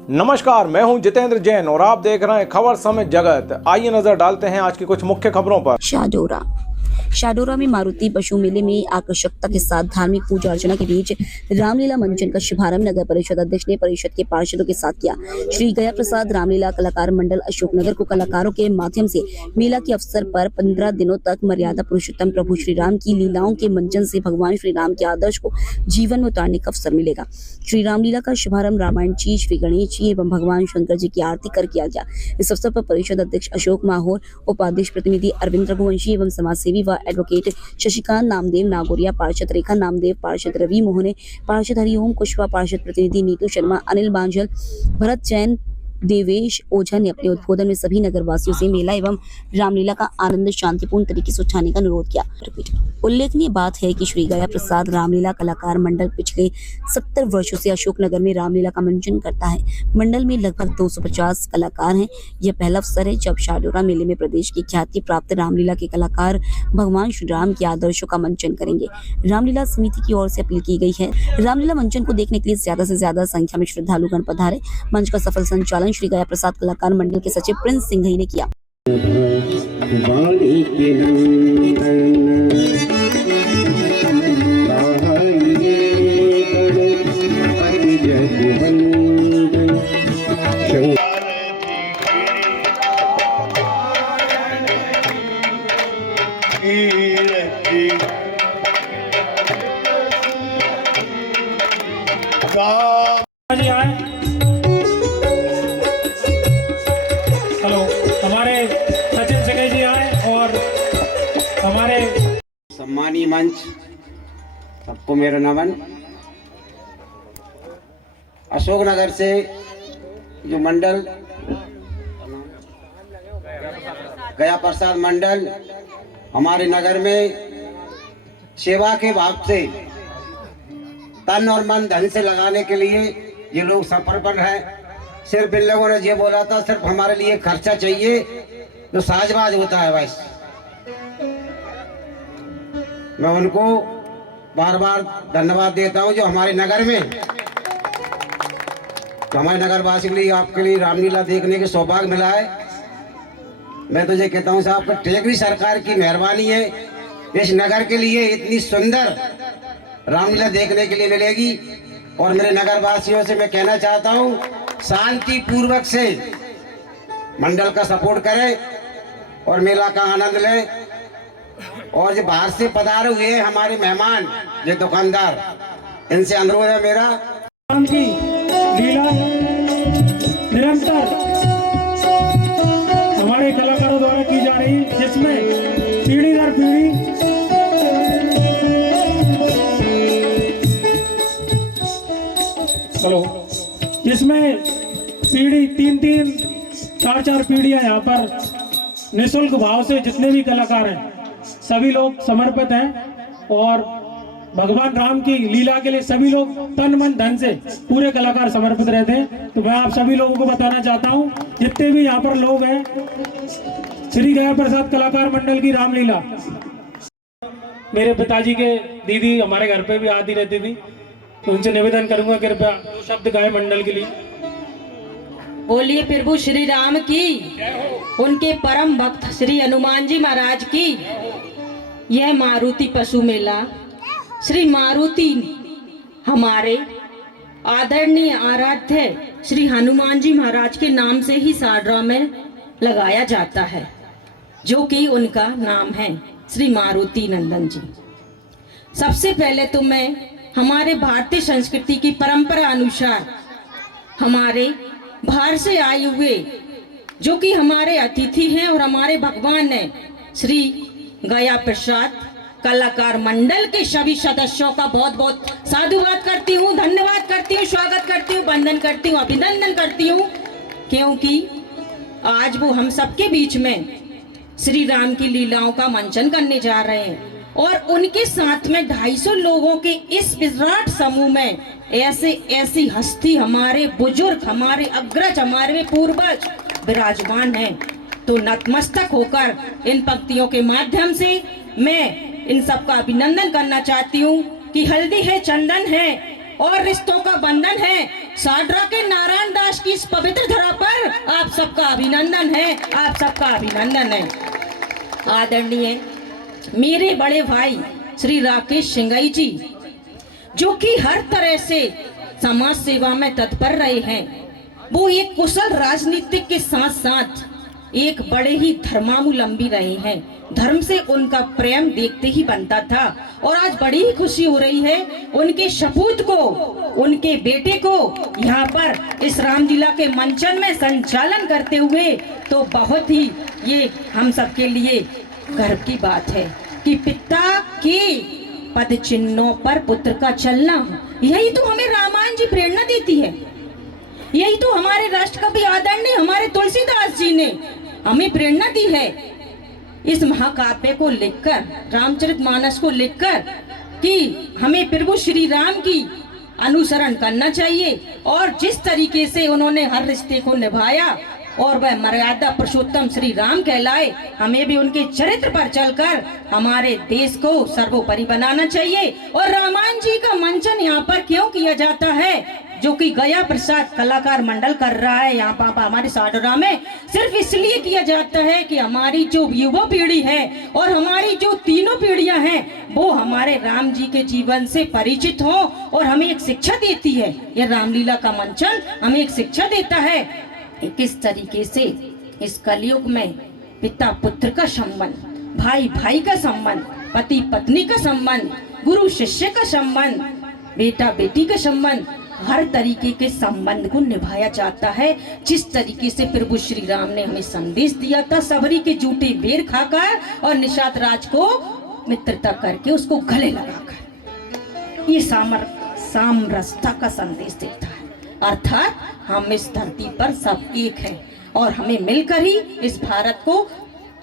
नमस्कार, मैं हूं जितेंद्र जैन और आप देख रहे हैं खबर समय जगत। आइए नजर डालते हैं आज की कुछ मुख्य खबरों पर। शाडोरा में मारुति पशु मेले में आकर्षकता के साथ धार्मिक पूजा अर्चना के बीच रामलीला मंचन का शुभारंभ नगर परिषद अध्यक्ष ने परिषद के पार्षदों के साथ किया। श्री गया प्रसाद रामलीला कलाकार मंडल अशोकनगर को कलाकारों के माध्यम से मेला के अवसर पर 15 दिनों तक मर्यादा पुरुषोत्तम प्रभु श्री राम की लीलाओं के मंचन से भगवान श्री राम के आदर्श को जीवन में उतारने का अवसर मिलेगा। श्री रामलीला का शुभारंभ रामायण जी, श्री गणेश जी एवं भगवान शंकर जी की आरती कर किया गया। इस अवसर पर परिषद अध्यक्ष अशोक माहौर, उपाध्यक्ष प्रतिनिधि अरविंद रघुवंशी एवं समाजसेवी व एडवोकेट शशिकांत नामदेव नागोरिया, पार्षद रेखा नामदेव, पार्षद रवि मोहने, पार्षद हरिओम कुशवा, पार्षद प्रतिनिधि नीतू शर्मा, अनिल बांझल, भरत जैन, देवेश ओझा ने अपने उद्बोधन में सभी नगरवासियों से मेला एवं रामलीला का आनंद शांतिपूर्ण तरीके से उठाने का अनुरोध किया। उल्लेखनीय बात है कि श्री गया प्रसाद रामलीला कलाकार मंडल पिछले 70 वर्षों से अशोकनगर में रामलीला का मंचन करता है। मंडल में लगभग 250 कलाकार हैं। यह पहला अवसर है जब शाडोरा मेले में प्रदेश की ख्याति प्राप्त रामलीला के कलाकार भगवान श्री राम के आदर्शों का मंचन करेंगे। रामलीला समिति की ओर से अपील की गई है। रामलीला मंचन को देखने के लिए ज्यादा से ज्यादा संख्या में श्रद्धालुगण पधारे। मंच का सफल संचालन श्री गया प्रसाद कलाकार मंडल के सचिव प्रिंस सिंघई ने किया। हेलो, हमारे सचिन सिंह जी आए और हमारे सम्मानी मंच, सबको मेरा नमन। अशोकनगर से जो मंडल गया प्रसाद मंडल हमारे नगर में सेवा के भाव से तन और मन धन से लगाने के लिए ये लोग समर्पण है। सिर्फ इन लोगों ने ये बोला था सिर्फ हमारे लिए खर्चा चाहिए, जो साजबाज होता है बस। मैं उनको बार बार धन्यवाद देता हूं जो हमारे नगर में, तो हमारे नगर वासी के लिए, आपके लिए रामलीला देखने के सौभाग्य मिला है। मैं तो ये कहता हूं साहब, टेकरी सरकार की मेहरबानी है, इस नगर के लिए इतनी सुंदर रामलीला देखने के लिए मिलेगी। और मेरे नगर वासियों से मैं कहना चाहता हूं, शांति पूर्वक से मंडल का सपोर्ट करें और मेला का आनंद लें। और जो बाहर से पधारे हुए हमारे मेहमान, जो दुकानदार, इनसे अनुरोध है मेरा, राम की लीला निरंतर हमारे कलाकारों द्वारा की जा रही है, जिसमें पीढ़ी दर पीढ़ी जिसमें पीढ़ी 3-3, 4-4 पीढ़ियां यहाँ पर निःशुल्क भाव से जितने भी कलाकार हैं सभी लोग समर्पित हैं और भगवान राम की लीला के लिए सभी लोग तन मन धन से पूरे कलाकार समर्पित रहते हैं। तो मैं आप सभी लोगों को बताना चाहता हूं, जितने भी यहाँ पर लोग हैं, श्री गया प्रसाद कलाकार मंडल की रामलीला, मेरे पिताजी के दीदी हमारे घर पे भी आती रहती थी, तो उनसे निवेदन करूंगा कृपया शब्द गाए मंडल के लिए। बोलिए प्रभु श्री राम की, उनके परम भक्त श्री हनुमान जी महाराज की। यह मारुति पशु मेला श्री मारुति हमारे आदरणीय आराध्य श्री हनुमान जी महाराज के नाम से ही शाडोरा में लगाया जाता है, जो कि उनका नाम है श्री मारुति नंदन जी। सबसे पहले तो मैं हमारे भारतीय संस्कृति की परंपरा अनुसार हमारे बाहर से आए हुए जो कि हमारे अतिथि हैं और हमारे भगवान हैं, श्री गया प्रसाद कलाकार मंडल के सभी सदस्यों का बहुत बहुत साधुवाद करती हूँ, धन्यवाद करती हूँ, स्वागत करती हूँ, वंदन करती हूँ, अभिनंदन करती हूँ, क्योंकि आज वो हम सबके बीच में श्री राम की लीलाओं का मंचन करने जा रहे हैं। और उनके साथ में 250 लोगों के इस विराट समूह में ऐसी हस्ती, हमारे बुजुर्ग, हमारे अग्रज, हमारे पूर्वज विराजमान हैं। तो नतमस्तक होकर इन पंक्तियों के माध्यम से मैं इन सबका अभिनंदन करना चाहती हूँ कि हल्दी है, चंदन है और रिश्तों का बंधन है। शाडोरा के नारायण दास की इस पवित्र धरा पर आप सबका अभिनंदन है, आप सबका अभिनंदन है। आदरणीय मेरे बड़े भाई श्री राकेश सिंघई जी, जो कि हर तरह से समाज सेवा में तत्पर रहे हैं, वो एक कुशल राजनीतिक के साथ साथ एक बड़े ही धर्मावलंबी रहे हैं। धर्म से उनका प्रेम देखते ही बनता था और आज बड़ी ही खुशी हो रही है उनके सपूत को, उनके बेटे को यहाँ पर इस रामलीला के मंचन में संचालन करते हुए, तो बहुत ही ये हम सबके लिए गर्व की बात है कि पिता के पद चिन्हों पर पुत्र का चलना, यही तो हमें रामायण जी प्रेरणा देती है। यही तो हमारे राष्ट्रकवि आदरणीय हमारे तुलसीदास जी ने हमें प्रेरणा दी है इस महाकाव्य को लिखकर, रामचरितमानस को लिखकर, कि हमें प्रभु श्री राम की अनुसरण करना चाहिए और जिस तरीके से उन्होंने हर रिश्ते को निभाया और वह मर्यादा पुरुषोत्तम श्री राम कहलाए, हमें भी उनके चरित्र पर चलकर हमारे देश को सर्वोपरि बनाना चाहिए। और रामायण जी का मंचन यहाँ पर क्यों किया जाता है, जो कि गया प्रसाद कलाकार मंडल कर रहा है यहाँ पर हमारे साडोरा में, सिर्फ इसलिए किया जाता है कि हमारी जो युवा पीढ़ी है और हमारी जो तीनों पीढ़ियां हैं वो हमारे राम जी के जीवन से परिचित हो और हमें एक शिक्षा देती है। यह रामलीला का मंचन हमें एक शिक्षा देता है किस तरीके से इस कलयुग में पिता पुत्र का संबंध, भाई भाई का संबंध, पति पत्नी का संबंध, गुरु शिष्य का संबंध, बेटा बेटी का संबंध, हर तरीके के संबंध को निभाया जाता है। जिस तरीके से प्रभु श्री राम ने हमें संदेश दिया था, सबरी के जूठे बेर खाकर और निषाद राज को मित्रता करके उसको गले लगाकर, ये सामरसता का संदेश देता है। अर्थात हम इस धरती पर सब एक हैं और हमें मिलकर ही इस भारत को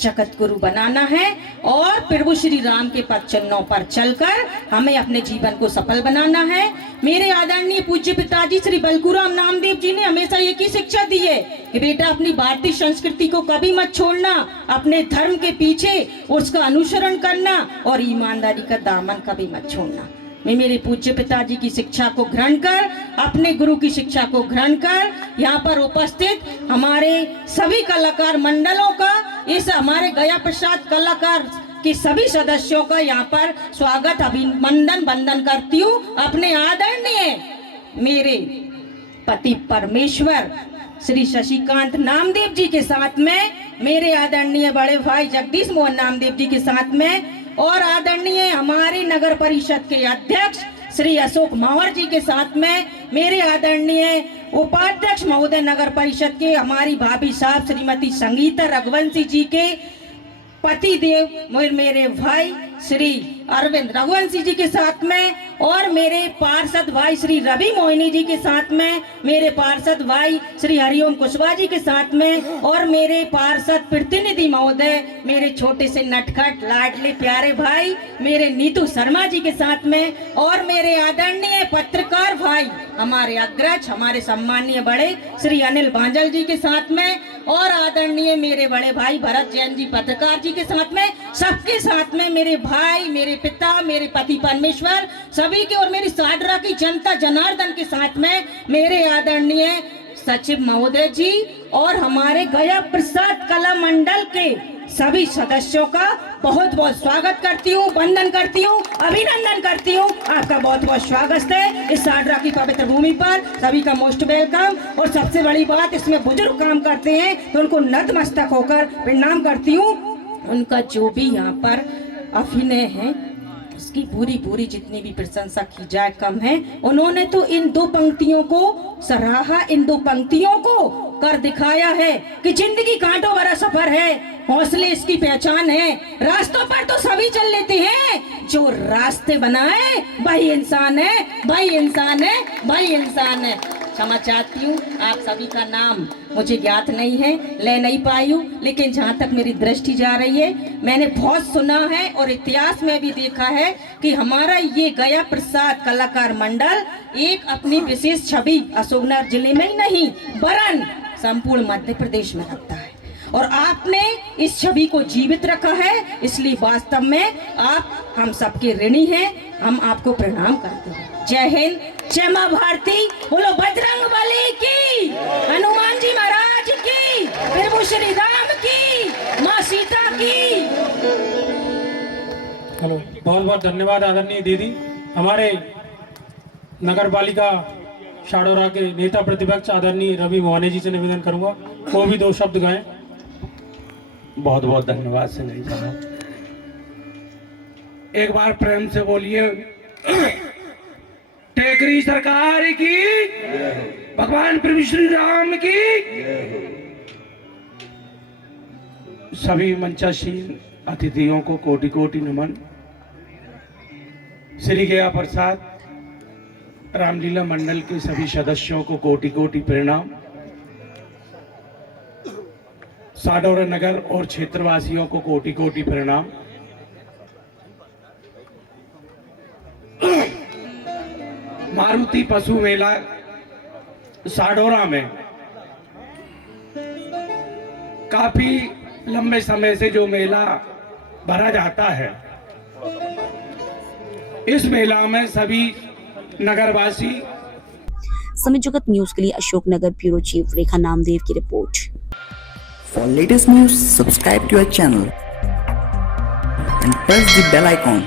जगत गुरु बनाना है और प्रभु श्री राम के पद चिन्हों पर चलकर हमें अपने जीवन को सफल बनाना है। मेरे आदरणीय पूज्य पिताजी श्री बलकुराम नामदेव जी ने हमेशा एक ही शिक्षा दी है कि बेटा अपनी भारतीय संस्कृति को कभी मत छोड़ना, अपने धर्म के पीछे उसका अनुसरण करना और ईमानदारी का दामन कभी मत छोड़ना। मैं मेरे पूज्य पिताजी की शिक्षा को ग्रहण कर, अपने गुरु की शिक्षा को ग्रहण कर, यहाँ पर उपस्थित हमारे सभी कलाकार मंडलों का, इस हमारे गया प्रसाद कलाकार के सभी सदस्यों का यहाँ पर स्वागत अभिनंदन वंदन करती हूँ। अपने आदरणीय मेरे पति परमेश्वर श्री शशिकांत नामदेव जी के साथ में, मेरे आदरणीय बड़े भाई जगदीश मोहन नामदेव जी के साथ में और आदरणीय हमारे नगर परिषद के अध्यक्ष श्री अशोक मावर जी के साथ में, मेरे आदरणीय उपाध्यक्ष महोदय नगर परिषद के हमारी भाभी साहब श्रीमती संगीता रघुवंशी जी के पति देव मेरे भाई श्री अरविंद रघुवंशी जी के साथ में और मेरे पार्षद भाई श्री रवि मोहिनी जी के साथ में, मेरे पार्षद भाई श्री हरिओम कुशवाहा जी के साथ में और मेरे पार्षद प्रतिनिधि महोदय, मेरे छोटे से नटखट लाडले प्यारे भाई मेरे नीतू शर्मा जी के साथ में और मेरे आदरणीय पत्रकार भाई हमारे अग्रज हमारे सम्माननीय बड़े श्री अनिल बांजल जी के साथ में और आदरणीय मेरे बड़े भाई भरत जैन जी पत्रकार जी के साथ में, सबके साथ में मेरे भाई, मेरे पिता, मेरे पति परमेश्वर सभी के और मेरी साडरा की जनता जनार्दन के साथ में मेरे आदरणीय सचिव महोदय जी और हमारे गया प्रसाद कला मंडल के सभी सदस्यों का बहुत बहुत स्वागत करती हूँ, वंदन करती हूँ, अभिनंदन करती हूँ। आपका बहुत बहुत स्वागत है इस साडरा की पवित्र भूमि पर, सभी का मोस्ट वेलकम। और सबसे बड़ी बात, इसमें बुजुर्ग काम करते हैं तो उनको नतमस्तक होकर प्रणाम करती हूँ। उनका जो भी यहाँ पर अभिनय है उसकी पूरी जितनी भी प्रशंसा की जाए कम है। उन्होंने तो इन दो पंक्तियों को सराहा, इन दो पंक्तियों को कर दिखाया है कि जिंदगी कांटों भरा सफर है, हौसले इसकी पहचान है, रास्तों पर तो सभी चल लेते हैं, जो रास्ते बनाए वही इंसान है, वही इंसान है, वही इंसान है। क्षमा चाहती हूँ, आप सभी का नाम मुझे ज्ञात नहीं है, ले नहीं पाई हूँ, लेकिन जहाँ तक मेरी दृष्टि जा रही है मैंने बहुत सुना है और इतिहास में भी देखा है कि हमारा ये गया प्रसाद कलाकार मंडल एक अपनी विशेष छवि अशोकनगर जिले में ही नहीं वरन संपूर्ण मध्य प्रदेश में रखता है और आपने इस छवि को जीवित रखा है, इसलिए वास्तव में आप हम सबके ऋणी हैं। हम आपको प्रणाम करते हैं। जय हिंद, जय मां भारती, बोलो बजरंग बली की। चलो, बहुत बहुत धन्यवाद आदरणीय दीदी। हमारे नगर पालिका शाडोरा के नेता प्रतिपक्ष आदरणीय रवि मोहने जी से निवेदन करूंगा वो भी 2 शब्द गाएं। बहुत बहुत धन्यवाद संजय साहब। एक बार प्रेम से बोलिए टेकरी सरकार की, भगवान प्रभु श्री राम की। सभी मंचासीन अतिथियों को कोटि कोटि नमन। श्री गया प्रसाद रामलीला मंडल के सभी सदस्यों को कोटि कोटि प्रणाम। साडोरा नगर और क्षेत्रवासियों को कोटि कोटि प्रणाम। मारुति पशु मेला साडोरा में काफी लंबे समय से जो मेला भरा जाता है, इस मेला में सभी नगरवासी। समय जगत न्यूज के लिए अशोकनगर ब्यूरो चीफ रेखा नामदेव की report. For latest news, subscribe to our channel and press the bell icon